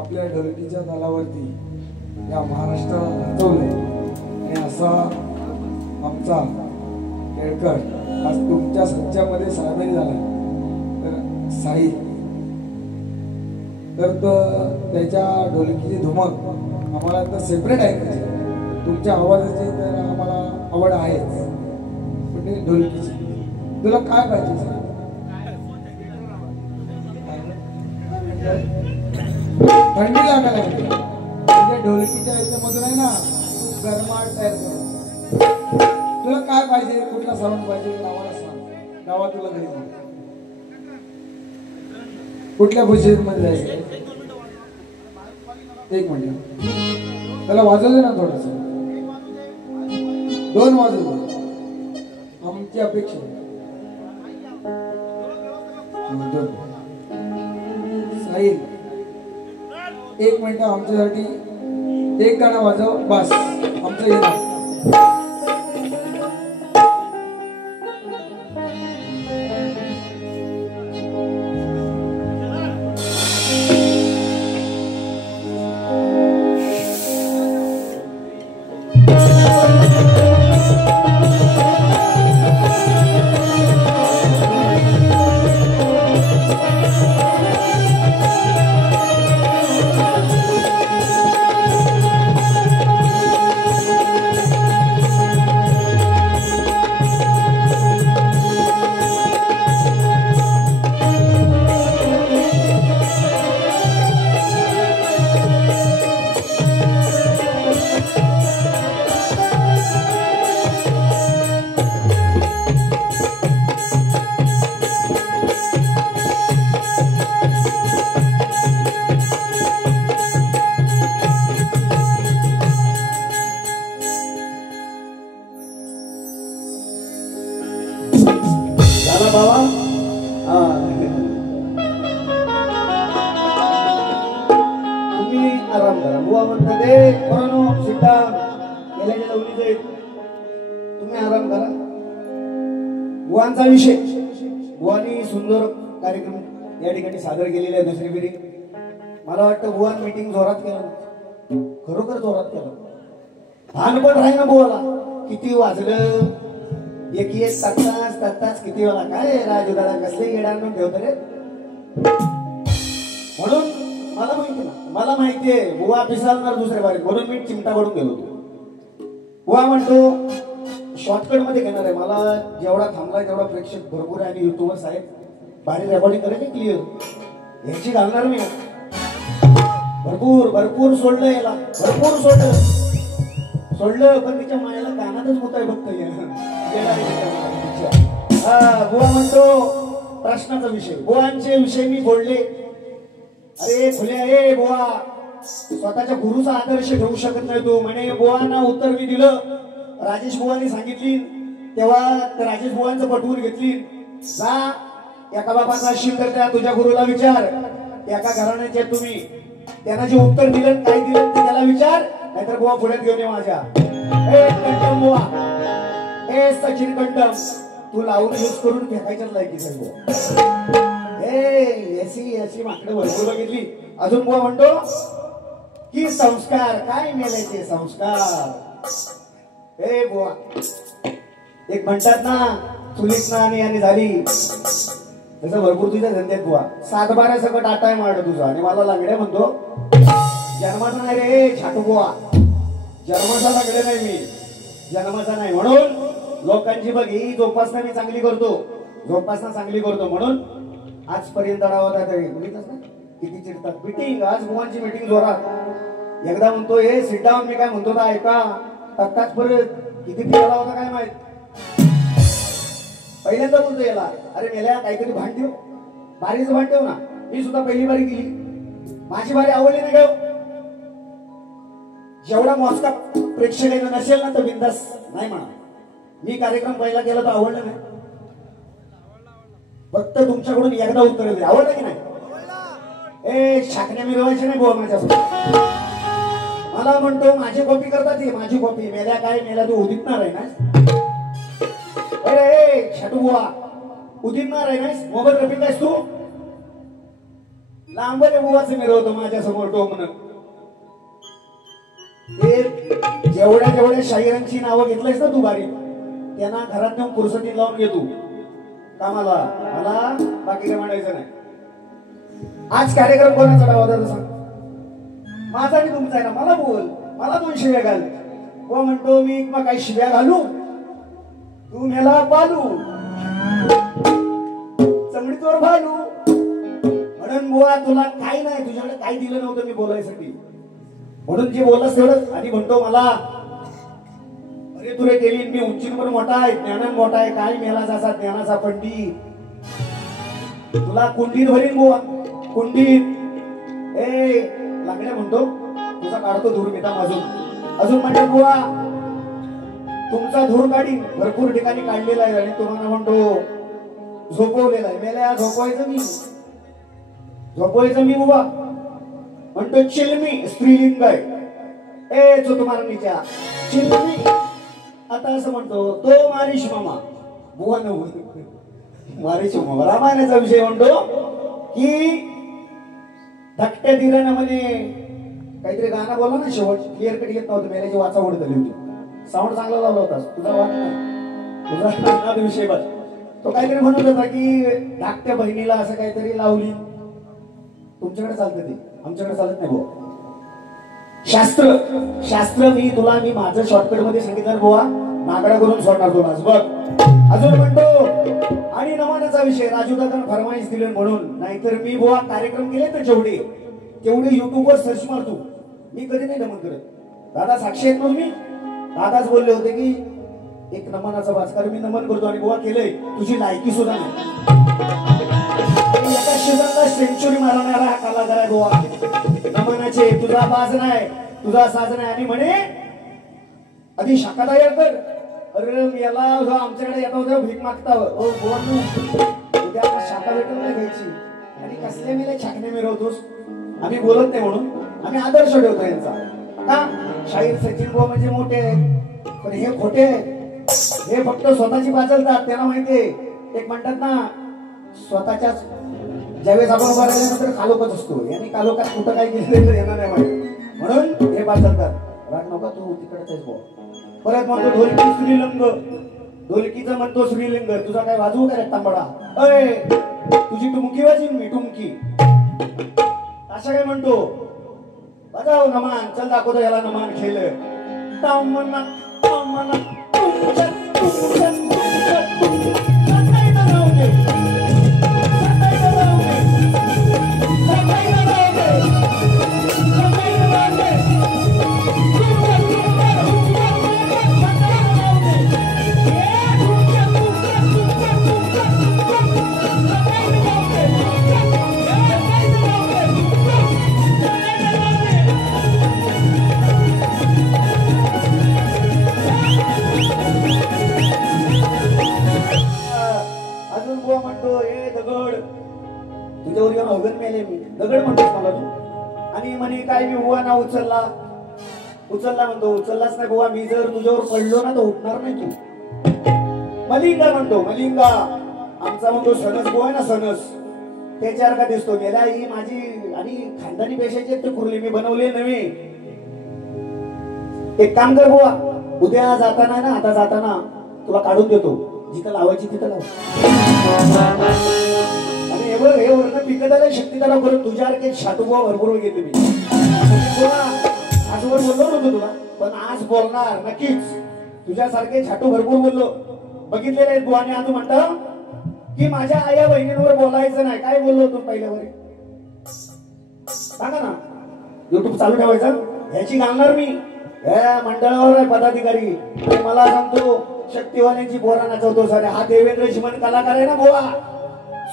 आपल्या ढोलकीच्या तालावरती या महाराष्ट्राला नाचवलंय आणि असा आमचा केळकर आज तुमच्या संचामध्ये सामील झाला तर साहिल तर त्याच्या ढोलकीची धुमक आम्हाला तर सेपरेट ऐकायची तुमच्या आवाजाची तर आम्हाला आवड आहेच पण ते ढोलकीची तुला काय पाहिजे थंडी लागायला लागली म्हणजे ढोलकीच्या याच्यामधून आहे ना गरमाट तयार कर तुला काय पाहिजे कुठला साऊंड पाहिजे गावाला सांग गावात तुला घरी कुठल्या पोझिशन मध्ये जायचं एक मिनिट त्याला वाजवू दे ना थोडस दोन वाजवू आमची अपेक्षा साहिल एक मिनिट आमच्यासाठी एक गाणं वाजव बस आमचं येणार बुवांचा विषय बुवानी सुंदर कार्यक्रम या ठिकाणी सादर केलेला आहे दुसरी पिढी मला वाटतं बुवान मीटिंग जोरात केलं खरोखर जोरात केलं भान पण राही ना बुवाला किती वाजलं एक तास किती वेळा काय राजू दादा कसले येडा आणून ठेवत रे म्हणून मला माहितीये बुवा पिसालणार दुसऱ्या बारीत म्हणून मी चिमटा पडून गेलो बुवा म्हणतो शॉर्टकट मध्ये घेणार आहे मला जेवढा थांबलाय तेवढा प्रेक्षक भरपूर आहे आणि युट्यूबवर साहेब भारी रेकॉर्डिंग करायची क्लिअर याची घालणार मी भरपूर सोडलं याला भरपूर सोडलं पण तिच्या मायाला कानातच मुताय फक्त बुवा म्हणतो प्रश्नाचा विषय बुवांचे विषय मी बोलले अरे खुल्या ए बुवा स्वतःच्या गुरुचा आदर्श घेऊ शकत नाही तू म्हणे बुवांना उत्तर मी दिलं राजेश बुवांनी सांगितली तेव्हा राजेश बुवांचं पटवून घेतली जा एका बाबाचा असशील तर त्या तुझ्या गुरुला विचार एका घराण्याचे तुम्ही त्यांना जे उत्तर दिलं काय दिलं ते त्याला विचार नाहीतर बुवा पुढ्यात घेऊन ये माझ्या ए कंटम बुवा ए सचिन कंटम तू लावून यूज करून फेकायच्याच लायकीच आहे बुवा. याची याची माकडे भरपूर बघितली. अजून बुवा म्हणतो की संस्कार काय मेलायचे संस्कार. हे बुवा एक म्हणतात ना चुलीत ना आणि झाली तसं भरपूर तुझ्या धंद्यात बुवा. 7-12 सकट आटाय मारत तुझा आणि मला लांगड्या म्हणतो. जन्माचा नाही रे छाटू बुवा, जन्माचा लांगडे नाही मी, जन्माचा नाही. म्हणून लोकांची बघ ही जोपासना मी चांगली करतो, जोपासना चांगली करतो म्हणून आजपर्यंत डावत किती चिडतात. मीटिंग आज बुवांची मीटिंग जोरात. एकदा म्हणतो हे सिट डाऊन. मी काय म्हणतो ना ऐका तत्ताच परत किती फिरायला होता काय माहित. पहिल्यांदा बोलतो याला अरे मेल्या काहीतरी भांड ठेव, बारीचं भांड ठेव ना. मी सुद्धा पहिली बारी गेली, माझी बारी आवडली नाही का. जेवढा मोजका प्रेक्षकांना नसेल ना तर बिंदास नाही म्हणा. मी कार्यक्रम पहिला केला तर आवडलं नाही. फक्त तुमच्याकडून एकदा उत्तर दे आवडलं की नाही. शाकण्या मिरवायचे नाही बोल माझ्यासोबत. मला म्हणतो माझी कॉपी करतात ती माझी कॉपी. मेल्या काय मेल्या तू उदितणार आहे ना. अरे छाटू बुवा उदितणार आहे ना मोबाईल रफिक आहेस तू. लांबरे बुवाच मिरवतो माझ्या समोर तो म्हणून. जेवढ्या जेवढ्या शाहिरांची नावं घेतलंयस ना तू बारी त्यांना घरात नेऊन पुरसटीत लावून घेतो कामाला. मला बाकी काय म्हणायचं नाही. आज कार्यक्रम कोणाचा डावा होता सांग. माझा आणि तुमचा आहे ना. मला बोल, मला 2 शिव्या घाल. व म्हणतो मी मग काही शिव्या घालू तू मेला पालू चमडीतोर भालू. म्हणून बुवा तुला काही नाही, तुझ्याकडे काही दिलं नव्हतं मी बोलायसाठी. म्हणून जे बोललास तेवढं आधी म्हणतो मला अरे तुरे केली मी उंचीन पण मोठा आहे, ज्ञानान मोठा आहे. काय मेला जसा ज्ञानाचा पंडित. तुला कुंडीत भरीन बुवा कुंडीत. लांगड्या म्हणतो तुझा काढतो धूर मिटा अजून. अजून म्हणतो बुवा तुमचा धूर काढीन भरपूर ठिकाणी काढलेला आहे आणि तुम्हाला म्हणतो झोपवलेला आहे. मेल्या झोपवायचं मी, झोपवायचं मी बुवा. म्हणतो चिलमी स्त्रीलिंग आहे. जो तुम्हाला नीचा चिलमी. आता असं म्हणतो तो मारिश मामा बुवा न मारिश मामा. रामायणाचा विषय म्हणतो की धाकट्या धीरानं म्हणे काहीतरी गाणं बोला ना. शेवट क्लिअर कट येत नव्हतं. मेल्याची वाचा ओढत आली होती. साऊंड चांगला लावला होता तुझा वाट नाही तुझा विषय बस. तो काहीतरी म्हणत होता की धाकट्या बहिणीला असं काहीतरी लावली. तुमच्याकडे चालतं ते, आमच्याकडे चालत नाही बुवा. शास्त्र शास्त्र मी माझं शॉर्टकट मध्ये सांगितलं बुवा. नागडा करून सोडणार तुला बघ. अजून म्हणतो आणि नमानाचा विषय राजू दादांना फरमाईश दिले म्हणून. नाहीतर मी बुवा कार्यक्रम केले तर तेवढे युट्यूबवर सर्च मारतो. मी कधी नाही नमन करत. दादा साक्षी आहेत मग मी. दादाच बोलले होते की एक नमनाचा वाचकार मी नमन करतो आणि बुवा केलंय. तुझी लायकी सुद्धा नाही. एका शिजाला सेंचुरी मारणारा हा कलाकार आहे बुवा. नमनाचे तुझा बाज नाही तुझा साज नाही. आणि म्हणे आधी शाखा तयार कर. अरे याला आमच्याकडे येता होता भीक मागता उद्या शाखा भेटून नाही घ्यायची. आणि कसले मेले छाकणे मिरवतोस. आम्ही बोलत नाही म्हणून आम्ही आदर्श ठेवतो यांचा. का शाहीर सचिन बुवा म्हणजे मोठे पण हे खोटे. हे फक्त स्वतःची बाजलतात. त्यांना माहितीये एक म्हणतात ना स्वतःच्याच ज्यावेळेस आपण उभा राहिल्यानंतर कालोखात असतो. यांनी कालोखात कुठं काय केलं तर यांना नाही माहिती म्हणून हे बाजलतात. राग नका तू तिकडच बुवा. परत म्हणतो ढोलकी श्रीलिंग. ढोलकीचं म्हणतो श्रीलिंग. तुझा काय वाजवू काय तांबडा. तुझी टुमकी वाजीन मी टुमकी. असं काय म्हणतो बजाव नमान. चल दाखवतो याला नमान खेळ. तुझ्यावर येऊन अवगत मेले मी. दगड म्हणतोस मला तू. आणि म्हणे काय मी बुवा ना उचलला म्हणतो. उचललाच नाही बुवा. मी जर तुझ्यावर पडलो ना तर उठणार नाही तू. मलिंगा म्हणतो मलिंगा. आमचा म्हणतो सणस बुवा आहे ना सणस, त्याच्यासारखा दिसतो. मेला ही माझी आणि खानदानी पेशाची ते कुर्ली मी बनवले नवी. एक काम कर बुवा, उद्या जाताना ना, आता जाताना तुला काढून देतो, जिथं लावायची तिथं लाव. आणि हे बघ, हे वर्ण पिकत आलं शक्ती त्याला करून तुझ्यासारखे शाटू बुवा भरपूर घेतले मी. आजवर बोललो नव्हतो तुला, पण आज बोलणार नक्कीच. तुझ्यासारखे छाटू भरपूर बोललो, बघितलेले आहेत बुवाने. आज म्हणतो की माझ्या आया बहिणींवर बोलायचं नाही. काय बोललो तू पहिल्यावर सांगा ना. युट्यूब चालू ठेवायचं ह्याची घालणार मी. या मंडळावर आहे पदाधिकारी, मला सांगतो शक्तिवाल्यांची पोरा नाचवतो सारे. हा देवेंद्र शिमन कलाकार आहे ना बुवा,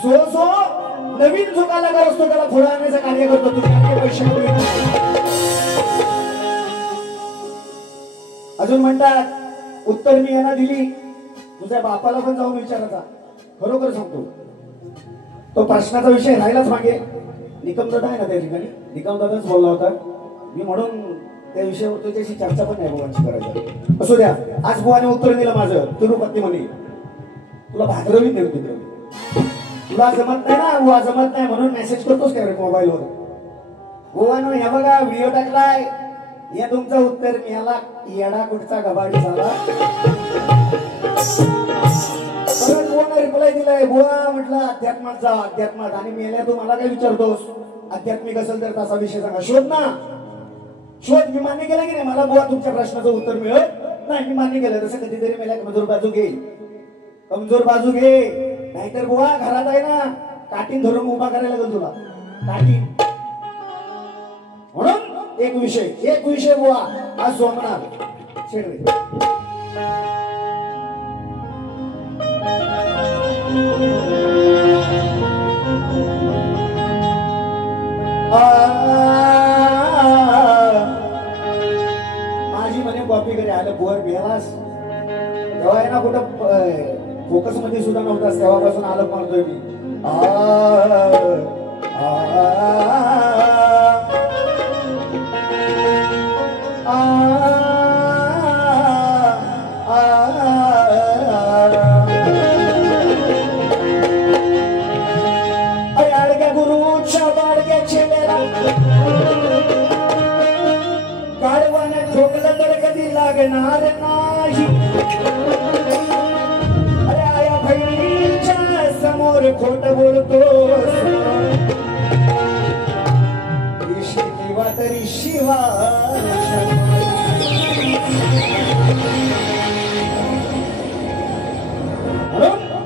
सो नवीन जो कलाकार असतो त्याला पुढे आणण्याचं कार्य करतो. तुम्ही पैसे अजून म्हणतात उत्तर मी यांना दिली, तुझ्या बापाला पण जाऊन विचारायचा. खरोखर सांगतो तो प्रश्नाचा विषय राहिलाच मागे. निकमदादा आहे ना त्या ठिकाणी, निकमदादाच बोलला होता मी, म्हणून त्या विषयावर तुझ्याशी चर्चा पण नाही बुवांची करायची. असू द्या, आज बुवाने उत्तर दिलं माझं. तिरुपती म्हणे तुला भाद्रवी देवते, तुला जमत नाही ना बुवा, जमत नाही म्हणून मेसेज करतोस काय रे मोबाईलवर. बुवानं हे बघा व्हिडिओ टाकलाय, या तुमचं उत्तर मिळाला. येडा कुठचा गबाडी झाला. परत बुवानं रिप्लाय दिलाय, बुवा म्हटलं अध्यात्मात जा, अध्यात्मात. आणि मेल्या तू मला काय विचारतोस, आध्यात्मिक असेल तर तसा विषय सांगा. शोध ना, शोध. मी मान्य केलं की नाही, मला बुवा तुमच्या प्रश्नाचं उत्तर मिळत नाही. मी मान्य केलं. तसं कधीतरी मेल्या कमजोर बाजू घे, कमजोर बाजू घे. नाहीतर बुवा घरात आहे ना, काठीन धरून उभा करायला लागेल तुला, काठीन. म्हणून एक विषय बुवा आज सोमणार शेडवे. माझी म्हणे कॉपी करे आलं बुवर भेलास तेव्हा आहे ना, कुठं फोकस मध्ये सुद्धा नव्हतास तेव्हापासून आलं म्हणतोय मी. अडग्या गुरुच्या बाडग्या चेहऱ्याला गाडवानं ठोकलं तर कधी लागणार नाही. अरे आया बहिणीच्या समोर खोट बोलतो, किंवा तरी शिवा.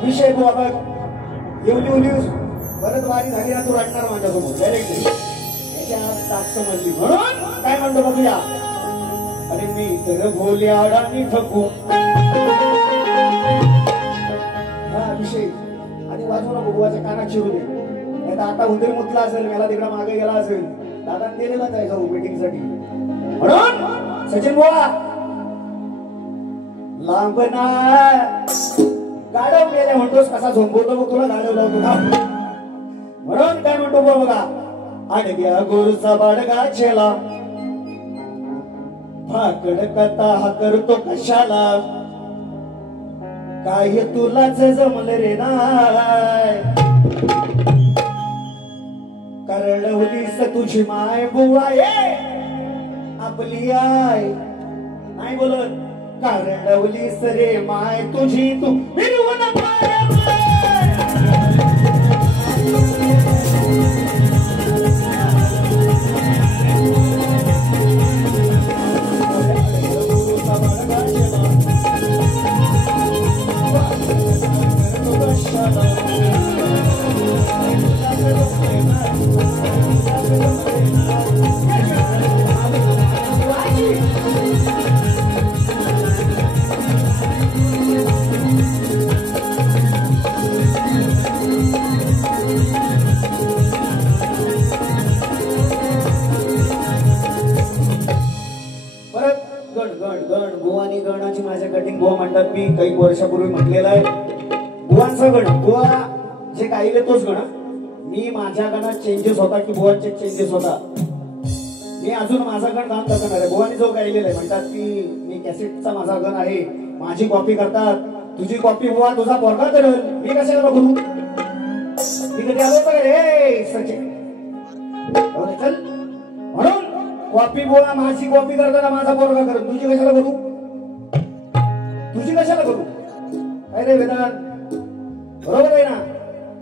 विषय बाबा येऊन परत वारी झाली ना, तू रडणार माझ्यासमोर डायरेक्टली. याच्या सात समजली म्हणून काय म्हणतो बघूया. अरे मी तर भोल्या अडाणी ठकू हा विषय. आणि वाजू नको, बुवाच्या कानात शिरू दे. नाही तर आता उंदीर मुतला असेल, मला तिकडे मागे गेला असेल, दादाने दिलेलाच आहे जाऊ मीटिंग साठी. म्हणून सचिन बुवा लांब ना गाडव गेल्या म्हणतोस, कसा झोंबवतो मग तुला गाडव लावतो ना. म्हणून काय म्हणतो बघा, आडग्या गोरचा बाडगा चेला फाकड कथा हा करतो कशाला. काय तुलाच जमलं रे नाय, करडवलीस तुझी माय बुवा ये आपली आय. नाही बोलत करडवलीस रे माय तुझी तू मिरवून पाय. गणाची माझ्या कटिंग बुवा म्हणतात. मी काही वर्षापूर्वी म्हटलेलं आहे बुवांचा गण. बुवा जे गायले तोच गण. मी माझ्या गणात चेंजेस होता की बुवांचे चेंजेस होता. मी अजून माझा गण काम करणार आहे. बुवानी जो गायलेला आहे म्हणतात की मी कॅसेटचा माझा गण आहे, माझी कॉपी करतात. तुझी कॉपी बुवा तुझा पोरगा करेल, मी कशाला बघू? मी कधी आलो का रे सचिन? चल म्हणून कॉपी बुवा माझी कॉपी करताना माझा पोरगा करेल, तुझी कशाला करू? तुझी कशाला करू? काय रे वेदांत, बरोबर आहे ना?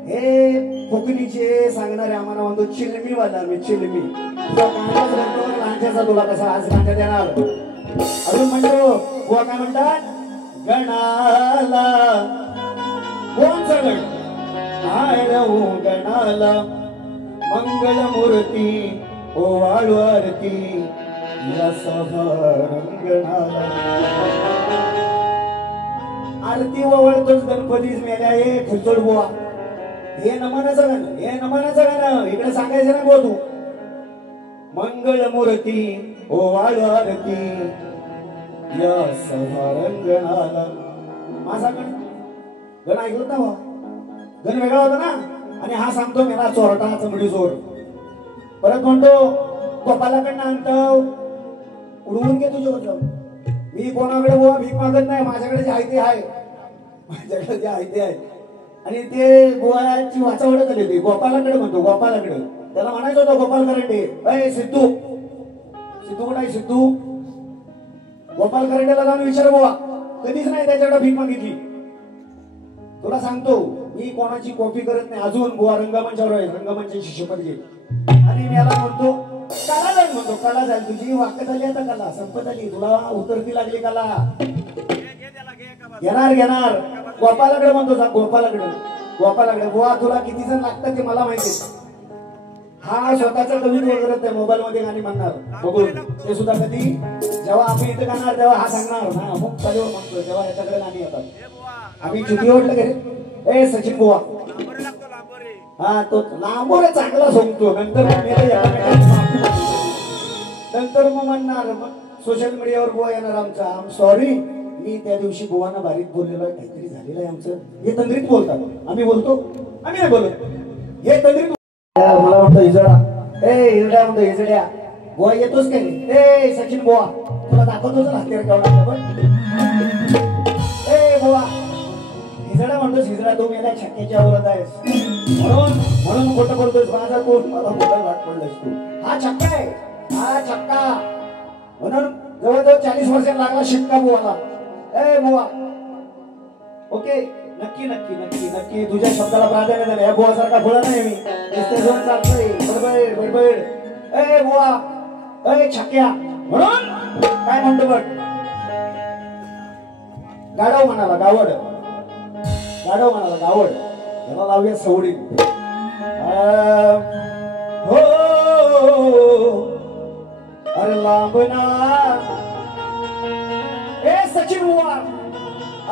हे कोकणीचे सांगणारे आम्हाला म्हणतो चिलमी वाला, मी चिलमी तुझा कांदाच म्हणतो कांद्याचा तुला कसा आज कांदा देणार. अजून म्हणतो बुवा काय म्हणतात, गणाला कोणचा गण आळवू गणाला मंगल मूर्ती ओवाळू आरती या सभारंगणाला. आरती ओवाळतोच गणपतीच मेल्या हे खिचड बुवा. हे नमनाचं गाणं, हे नमनाचं गाणं इकडे सांगायचं नाही बुवा तू. मंगल मूर्ती ओवाळू आरती या सभारंगणाला. माझा गण ऐकलं ना बा, गण वेगळा होता ना. आणि हा सांगतो मेला चोरटा चमडी चोर. परत म्हणतो गोपालाकडनं आणतो उडवून घे तुझ्या. मी कोणाकडे बुवा भीक मागत नाही, माझ्याकडे जे आहे ते आहे, माझ्याकडे जे आहे ते आहे. आणि ते बुवाची वाचावडत आली होती, गोपालाकडे म्हणतो गोपालाकडे. त्याला म्हणायचं होतं गोपाल करंडे, अय सिद्धू, सिद्धू कुठे आहे सिद्धू? गोपाल करंडेला जाऊन विचार बुवा, कधीच नाही त्याच्याकडे भीक मागितली. तुला सांगतो मी कोणाची कॉपी करत नाही अजून बुवा. रंगमंचावर आहे, रंगमंचाची शपथ घे. आणि मी याला म्हणतो कला जाईल, म्हणतो कला जाईल तुझी. वाक्य झाली आता कला संपत आली, तुला उतरती लागली कला. घेणार घेणार गोपालाकडे म्हणतो जा, गोपालाकडे. गोपालाकडे बुवा तुला किती जण लागतात ते मला माहिती. हा स्वतःचा कविता वगैरे त्या मोबाईल मध्ये गाणी म्हणणार बघून ते सुद्धा कधी जेव्हा आम्ही इथे गाणार तेव्हा हा सांगणार ना अमुक चालू म्हणतो तेव्हा याच्याकडे गाणी येतात. आम्ही चुकी ओढलं घरी ए सचिन बुवा, हा तो लांबोरे चांगला सांगतो. नंतर मग म्हणणार सोशल मीडियावर बुवा येणार आमचा आम सॉरी मी त्या दिवशी बुवांना बारीक बोललेलो आहे, काहीतरी झालेलं आहे आमचं. हे तंद्रीत बोलतात, आम्ही बोलतो आम्ही नाही बोलत. हे तंद्रीत मला म्हणतो इजडा, ए इजड्या म्हणतो इजड्या. बुवा येतोच काय ए सचिन बुवा तुला दाखवतोच ना हत्यार केवढा. पण ए बुवा हिजडा म्हणतोस, हिजडा तू मेला छक्क्याच्या बोलत आहेस म्हणून म्हणून खोटं बोलतोस. माझा कोण मला मोठा वाट पडलास तू. हा छक्का आहे, हा छक्का. म्हणून जवळजवळ 40 वर्ष लागला शिक्का बुवाला. ए बुवा ओके नक्की नक्की नक्की नक्की तुझ्या शब्दाला प्राधान्य द्या. या बुवा सारखा बोला नाही मी, नुसतं चालतोय बडबड बडबड. ए बुवा ए छक्क्या म्हणून काय म्हणतो बघ. गाडव म्हणाला गावड, गाडव म्हणाला गावड. त्याला लावूया सवडी. हो अरे लांबना ए सचिन बुवा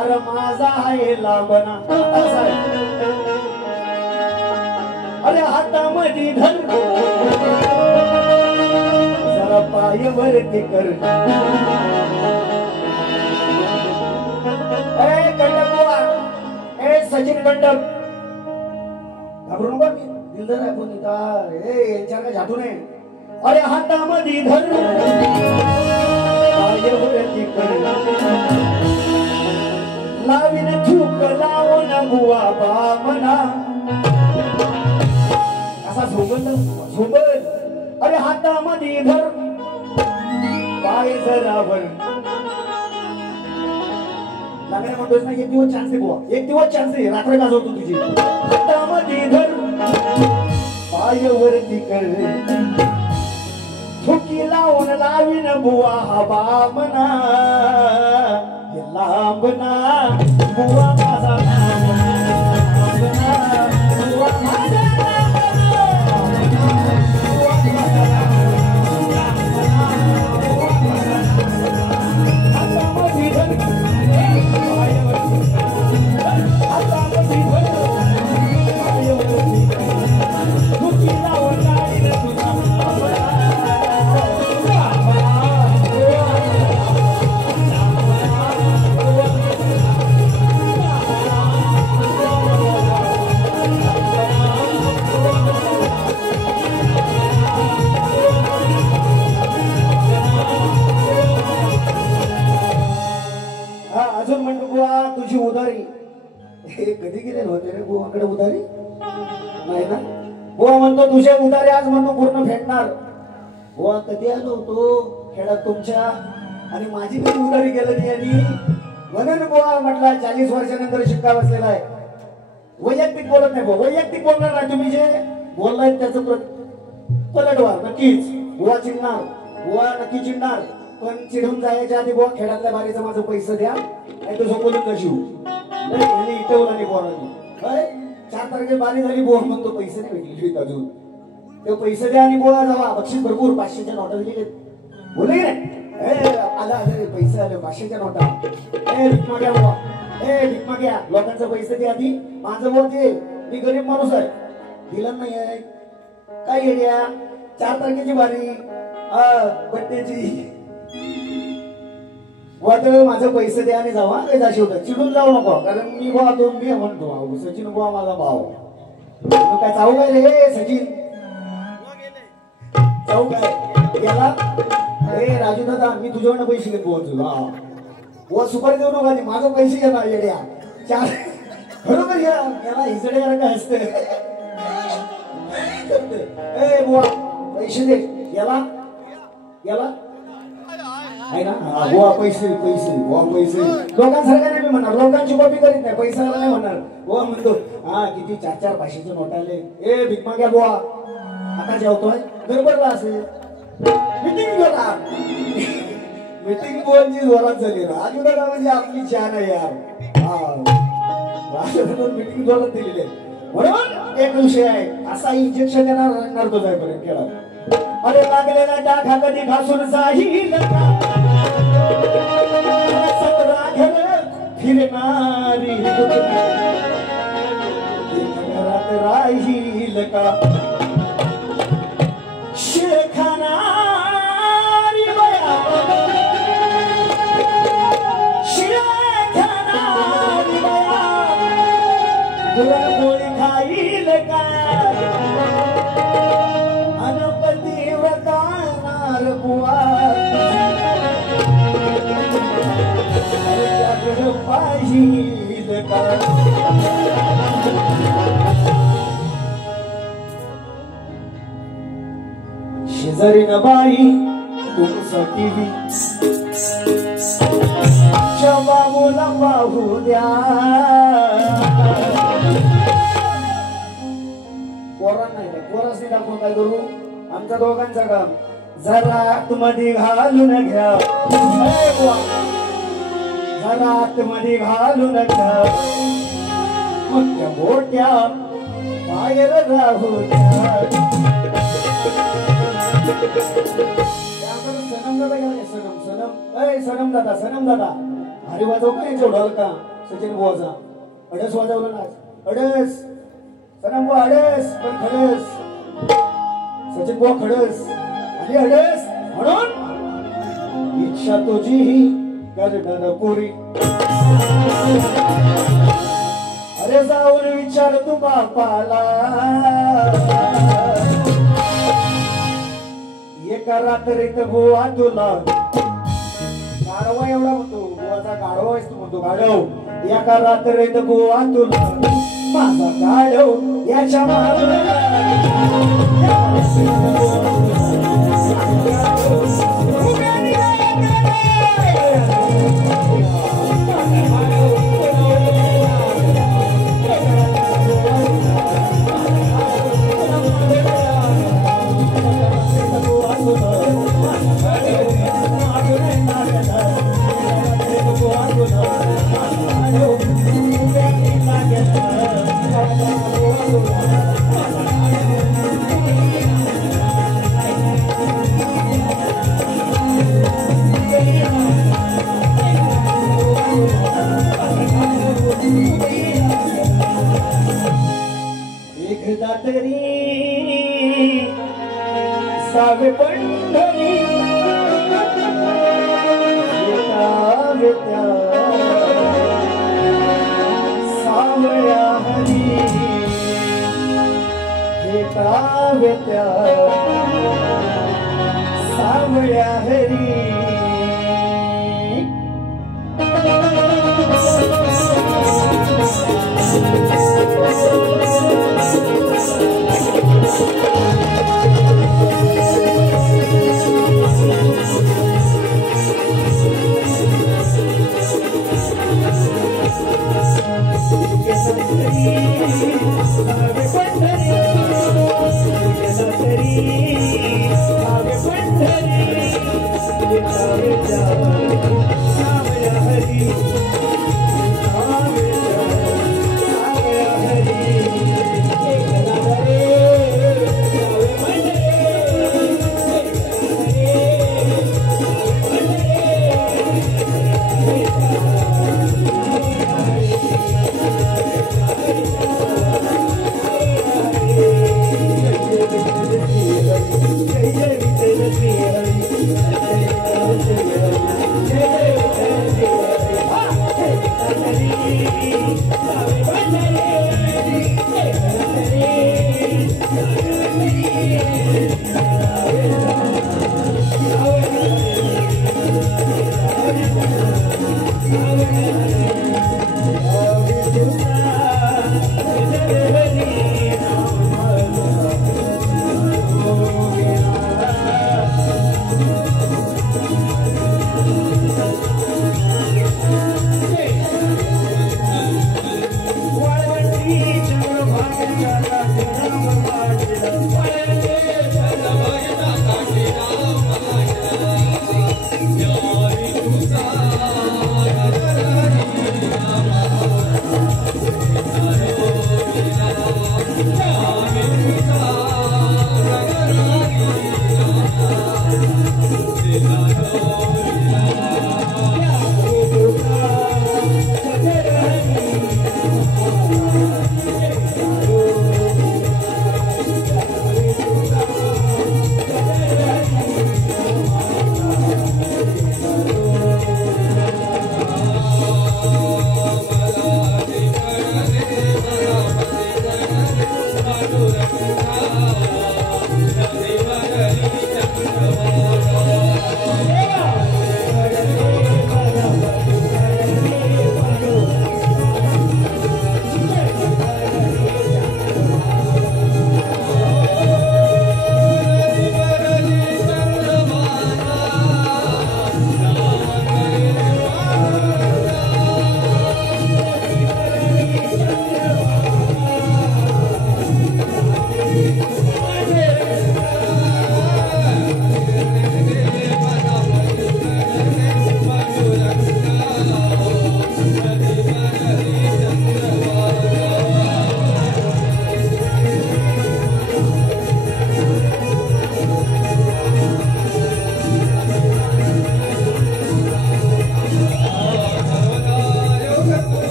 अरे माझा आहे लांबना. अरे हातामध्ये धर जरा पाय वरती कर. ए कंडक बुवा ए सचिन कंडक घाबरू नको, दिलदार आहे पण तिथं ए यांच्या काय झाटू नये. अरे हातामध्ये धर पाय वरती कर लावीन थूक लावून बुवा बामना. असा झोबल झोबल. अरे हातामध्ये धर पाय जरावर लागणे म्हणतोस ना. एक दिवस चान्स आहे बुवा, एक दिवस चान्स आहे, रात्र गाजवतो तुझी. हातामध्ये धर पाय वरती कर थुकी लावून लावीन बुवा बामना. लांबना बुवा माझा लांबना बुवा माझा बुवा म्हणतो तुझे उतारे आज म्हणतो पूर्ण फेडणार. बुवा कधी आलो होतो खेळात तुमच्या आणि माझी कधी उतारी गेलं नाही यांनी. म्हणून बुवा म्हटला 40 वर्षानंतर शिक्का बसलेला आहे. वैयक्तिक बोलत नाही बुवा, वैयक्तिक बोलणार नाही. तुम्ही जे बोललाय त्याचं पलटवार नक्कीच. बुवा चिडणार, बुवा नक्की चिडणार, पण चिडून जायच्या आधी बुवा खेळातल्या बारीचं माझं पैसे द्या नाही तर झोपवून नशिव. इटवला नाही पोरांनी. 4 तारखेला बारी झाली, बुवा म्हणतो पैसे नाही भेटले अजून. ते पैसे द्या आणि बुवा जावा. बक्षीस भरपूर 500च्या नोटा दिले. बोले की नाही आला पैसे आले 500च्या नोटा. भीक माग्या बुवा, भीक माग्या. लोकांचे पैसे दे आधी. माझं बुवा ते मी गरीब माणूस आहे, दिलं नाही आहे काय येड्या. 4 तारखेची बारी बड्डेची. वाट माझं पैसे द्या आणि जावा काही जाशी होतं. चिडून जाऊ नको, कारण मी बुवा तो मी म्हणतो सचिन बुवा माझा भाव. काय जाऊ काय रे सचिन, जाऊ काय गेला. राजू दादा मी तुझ्याकडनं पैसे घेत पोहोचलो. बुवा सुपारी देऊ नका, माझं पैसे घ्या ना येड्या. 4 बरोबर घ्या याला हिजडे करा काय असते. बुवा पैसे दे याला याला आहे ना. बुवा पैसे पैसे बुवा पैसे. लोकांसारखं नाही मी म्हणणार, लोकांची कॉपी करीत नाही, पैसा नाही म्हणणार. बुवा म्हणतो किती 4-4 500चे नोट आले. भीक माग्या बुवा. आता जेवतोय गडबडला असेल. मीटिंग गेला, मीटिंग बुवांची जोरात झाली. राजू दादा म्हणजे आपली छान आहे यार. मीटिंग जोरात दिलेली आहे. म्हणून एक विषय आहे असा इंजेक्शन देणार लागणार तो जाईपर्यंत खेळा. अरे लागलेला टाका कधी घासून जाईल फिरणारी घरात राहील का शेखानारी बया शेखानारी बया पुरणपोळी खाईल का अनपती व्रतानार बुवा पाहिल का. शेजारी न बाई तुमसाठी बाबूला पाहू द्या. पोरा नाही पोरास नाही दाखवून काय करू. आमच्या दोघांचं काम जरा आतमध्ये घालून घ्या. जरा आतमध्ये घालून घ्या मोठ्या मोठ्या बाहेर राहू द्या. सनम दादा गेला. सनम सनम सनम दादा सनम दादा भारी वाजव काय जोडाल का सचिन बुवाचा. अडस वाजवलं ना अडस. सनम बुवा अडस पण खडस. सचिन बुवा खडस आणि अडस. म्हणून इच्छा तुझी करणार पुरी. अरे जाऊन विचार तू बापाला. एका रात्रीत बुवा तुला गाढवा एवढा म्हणतो. बुवाचा गाढवा आहेस तू म्हणतो गाढव. एका रात्रीत बुवा तुला माझा गाढव याच्या एकदा तरी सावे पंढरी येतावे त्या सावळ्या हरी. येतावे त्या सावळ्या हरी.